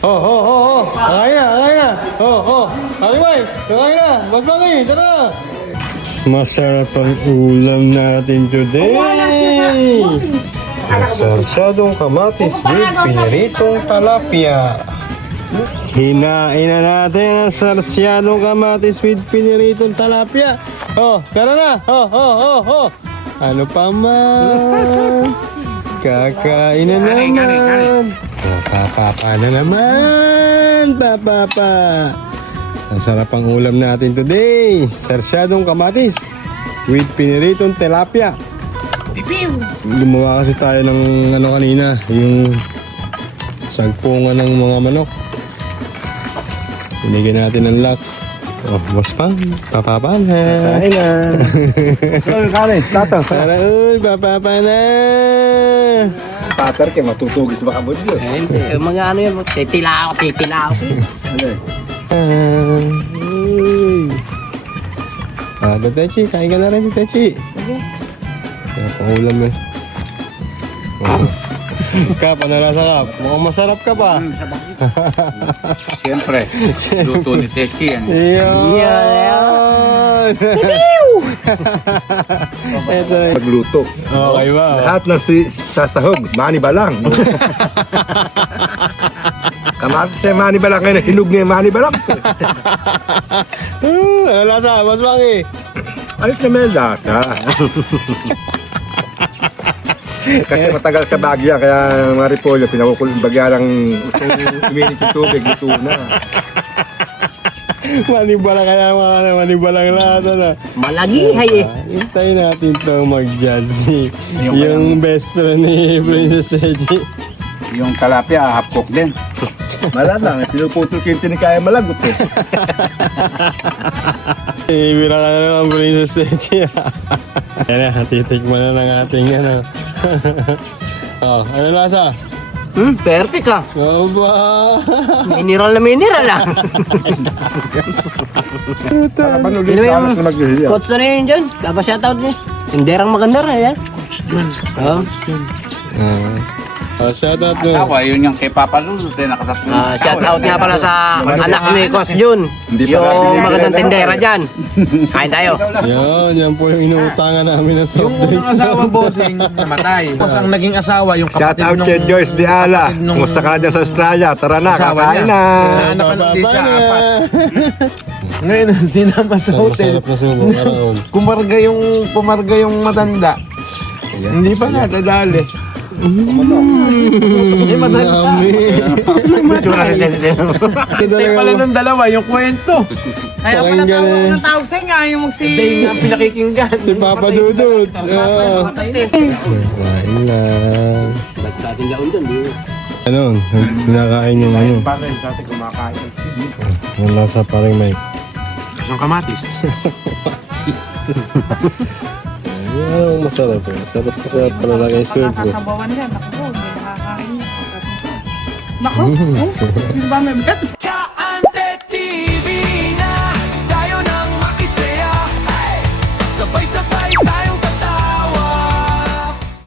Kakain na. Alimay, kakain na. Mas bagay, tara na. Masarap ang ulam natin today. Sarsadong kamatis with piniritong talapia. Hinain na natin ang sarsyadong kamatis with piniritong talapia. Tara na. Ano pa man? Kakain na naman. Papapa na naman. Papapa. Ang sarap ang ulam natin today. Sarsyadong kamatis with piniritong tilapia. Gumawa kasi tayo ng kanina, yung sagpungan ng mga manok. Binigyan natin ng lock. Boss Pang, papapa na. Kain na. Kanin, plato. Tara, papapa na. Pater kayo, matutugis baka mo dito. Hindi, mga ano yan, titila ako. Techi, kain ka na rin si Techi. Kaya pangulam eh. Kap, ano nasa Kap? Mukhang masarap ka pa. Siyempre, luto ni Techi yan. Iyan! Ito na. Pagluto. Okay ba? Lahat ng sasahog, mani ba lang? Kamatis mani ba lang ngayon, hilog niya mani ba lang? Ano lasa? Mas bangi. Ayos na may lasa. Kasi matagal sa bagya, kaya mga repolyo, pinakukulong bagya lang uminit yung tubig, luto na. Manibalang kaya mga manibalang lahat na. Malagihay eh. Hintayin natin itong mag-judge. Yung best friend ni Princess Techi. Yung talapia, half cook din. Mala lang, pinuputol kayo tinikaya malagot eh. Ibira ka na naman Princess Techi. Yan na, titikman na ng ating ano. Ano lasa? Perfect ah. Aba! Mineral na mineral ah. Panulit Ano sa yung alas na mag-ihilya. coach na rin dyan? Dapat shoutout niya. Tinderang maganda rin yan. Shoutout mo. Asawa, yun yung kay Papa Lulu, nakatatlo. Shoutout nga pala sa anak ni Coach Jun. Hindi pa natin Yung yan. magandang tindera dyan. Kain tayo. Yan po yung inuutangan namin ng soft Yung unang drinks. asawa, bossing, namatay. Tapos ang naging asawa, yung Shout kapatid out nung... kay Joyce Diala. kapatid nung- Kumusta ka na dyan sa Australia? Tara na, Asawa kakain niya. na. Naanapan ng dita, apat. Ngayon, sinama sa hotel. Masarap na subo. Araw. Pumarga yung matanda. Hindi pa nadadali. Eh, matanda. Hintay pala nung dalawa, yung kwento. Kaya pala tawag ko ng tawag sa'yo nga, yung Hindi nga pinakikinggan. Si Papa Dudut. Kain lang. Nagkating laon dun. Ano? Sinakain yung ano. Pa rin, sa atin kumakain. Yung lasa parang may. Isang kamatis. Yung masarap eh. Masarap ka pala lang yung serve ko. Sasabawan yan. Naku po, hindi nakakain yun. Naku, yung ba may bet?